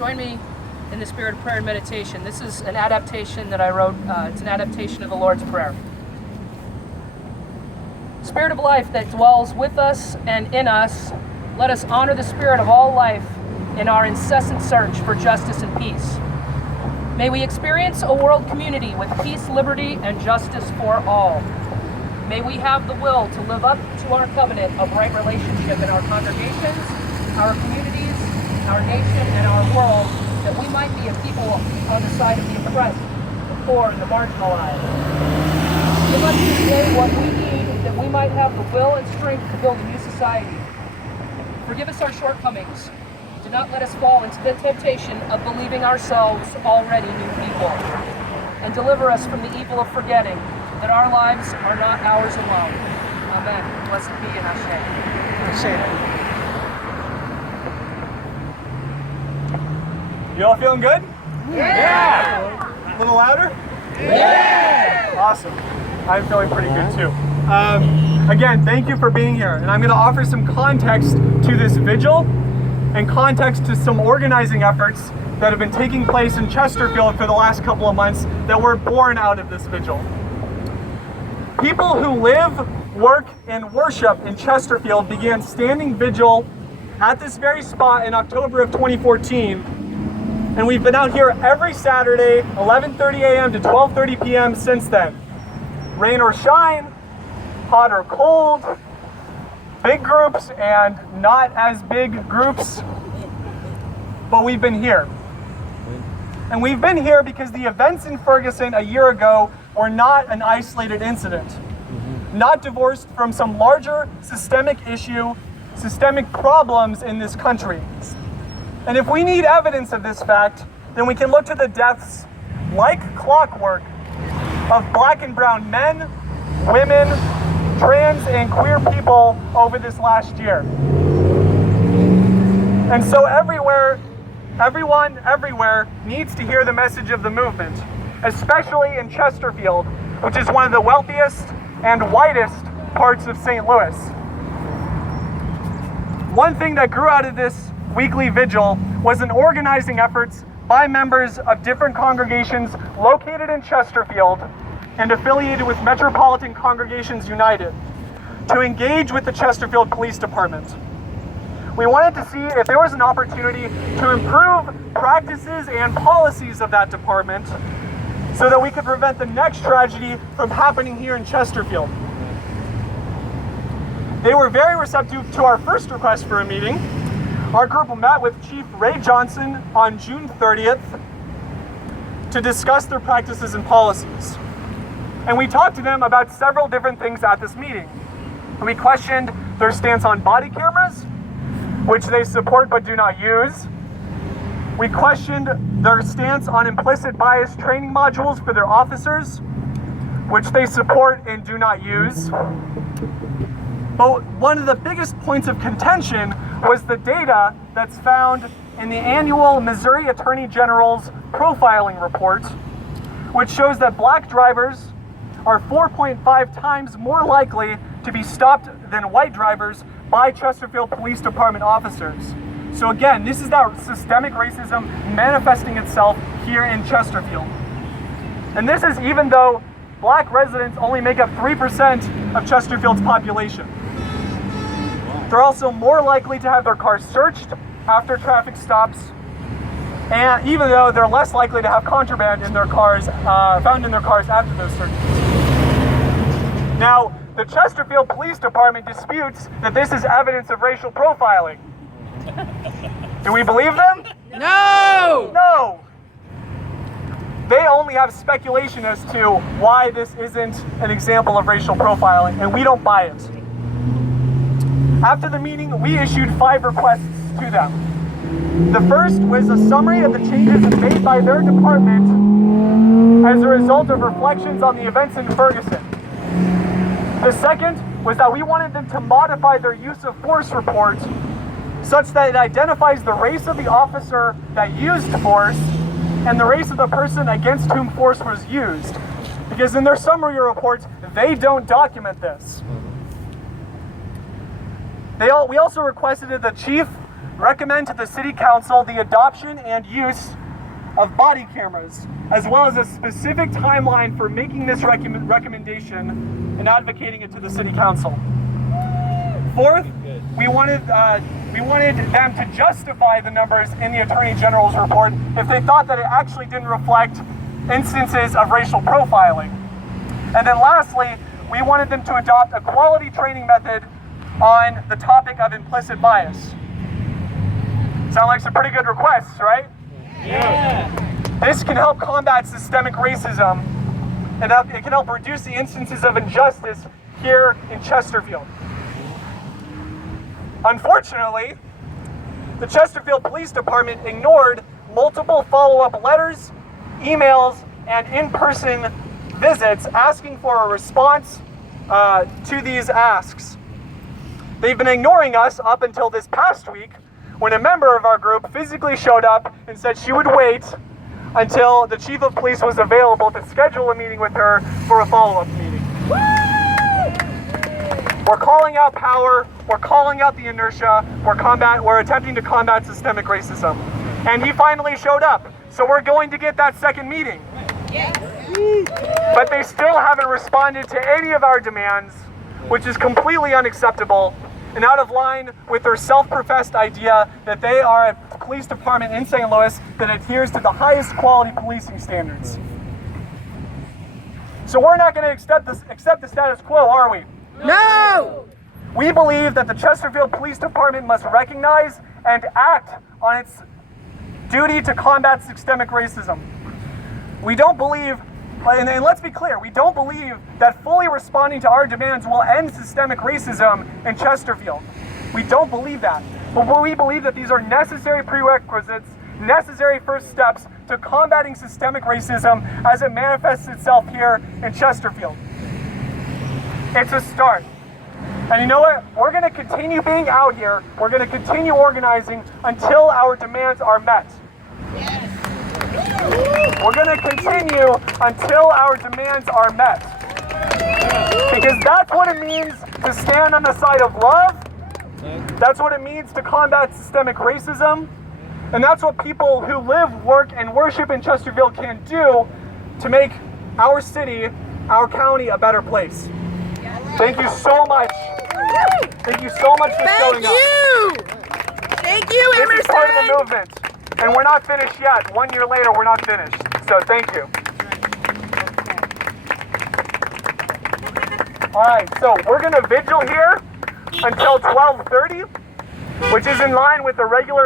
Join me in the spirit of prayer and meditation. This is an adaptation that I wrote. It's an adaptation of the Lord's Prayer. Spirit of life that dwells with us and in us, let us honor the spirit of all life in our incessant search for justice and peace. May we experience a world community with peace, liberty, and justice for all. May we have the will to live up to our covenant of right relationship in our congregations, our communities, our nation, and our world, that we might be a people on the side of the oppressed, the poor, and the marginalized. Give us this day what we need, that we might have the will and strength to build a new society. Forgive us our shortcomings. Do not let us fall into the temptation of believing ourselves already new people. And deliver us from the evil of forgetting that our lives are not ours alone. Amen. Blessed be and Ashe. Ashe. You all feeling good? Yeah! A little louder? Yeah! Awesome. I'm feeling pretty good too. Again, thank you for being here. And I'm going to offer some context to this vigil and context to some organizing efforts that have been taking place in Chesterfield for the last couple of months that were born out of this vigil. People who live, work, and worship in Chesterfield began standing vigil at this very spot in October of 2014. And we've been out here every Saturday, 11:30 a.m. to 12:30 p.m. since then. Rain or shine, hot or cold, big groups and not as big groups, but we've been here. And we've been here because the events in Ferguson a year ago were not an isolated incident, not divorced from some larger systemic issue, systemic problems in this country. And if we need evidence of this fact, then we can look to the deaths, like clockwork, of black and brown men, women, trans and queer people over this last year. And so everyone everywhere needs to hear the message of the movement, especially in Chesterfield, which is one of the wealthiest and whitest parts of St. Louis. One thing that grew out of this weekly vigil was an organizing efforts by members of different congregations located in Chesterfield and affiliated with Metropolitan Congregations United to engage with the Chesterfield Police Department. We wanted to see if there was an opportunity to improve practices and policies of that department so that we could prevent the next tragedy from happening here in Chesterfield. They were very receptive to our first request for a meeting. Our group met with Chief Ray Johnson on June 30th to discuss their practices and policies. And we talked to them about several different things at this meeting. We questioned their stance on body cameras, which they support but do not use. We questioned their stance on implicit bias training modules for their officers, which they support and do not use. But one of the biggest points of contention was the data that's found in the annual Missouri Attorney General's profiling report, which shows that black drivers are 4.5 times more likely to be stopped than white drivers by Chesterfield Police Department officers. So again, this is that systemic racism manifesting itself here in Chesterfield. And this is even though black residents only make up 3% of Chesterfield's population. They're also more likely to have their cars searched after traffic stops, and even though they're less likely to have contraband in their cars, found in their cars after those searches. Now, the Chesterfield Police Department disputes that this is evidence of racial profiling. Do we believe them? No! No! They only have speculation as to why this isn't an example of racial profiling, and we don't buy it. After the meeting, we issued 5 requests to them. The first was a summary of the changes made by their department as a result of reflections on the events in Ferguson. The second was that we wanted them to modify their use of force report such that it identifies the race of the officer that used force and the race of the person against whom force was used. Because in their summary reports, they don't document this. We also requested that the chief recommend to the City Council the adoption and use of body cameras, as well as a specific timeline for making this recommendation and advocating it to the City Council. Fourth, we wanted them to justify the numbers in the Attorney General's report if they thought that it actually didn't reflect instances of racial profiling. And then lastly, we wanted them to adopt a quality training method on the topic of implicit bias. Sound like some pretty good requests, right? Yeah. This can help combat systemic racism, and it can help reduce the instances of injustice here in Chesterfield. Unfortunately, the Chesterfield Police Department ignored multiple follow-up letters, emails, and in-person visits asking for a response to these asks. They've been ignoring us up until this past week, when a member of our group physically showed up and said she would wait until the chief of police was available to schedule a meeting with her for a follow-up meeting. We're calling out power, we're calling out the inertia, we're attempting to combat systemic racism. And he finally showed up, so we're going to get that second meeting. But they still haven't responded to any of our demands, which is completely unacceptable and out of line with their self-professed idea that they are a police department in St. Louis that adheres to the highest quality policing standards. So we're not going to accept the status quo, are we? No! We believe that the Chesterfield Police Department must recognize and act on its duty to combat systemic racism. We don't believe, and let's be clear, we don't believe that fully responding to our demands will end systemic racism in Chesterfield. We don't believe that. But we believe that these are necessary prerequisites, necessary first steps to combating systemic racism as it manifests itself here in Chesterfield. It's a start. And you know what? We're going to continue being out here. We're going to continue organizing until our demands are met. We're going to continue until our demands are met. Because that's what it means to stand on the side of love. That's what it means to combat systemic racism. And that's what people who live, work, and worship in Chesterfield can do to make our city, our county, a better place. Thank you so much. Thank you so much for showing up. Thank you, Emerson. This is part of the movement. And we're not finished yet. 1 year later, we're not finished. So thank you. All right, so we're going to vigil here until 12:30, which is in line with the regular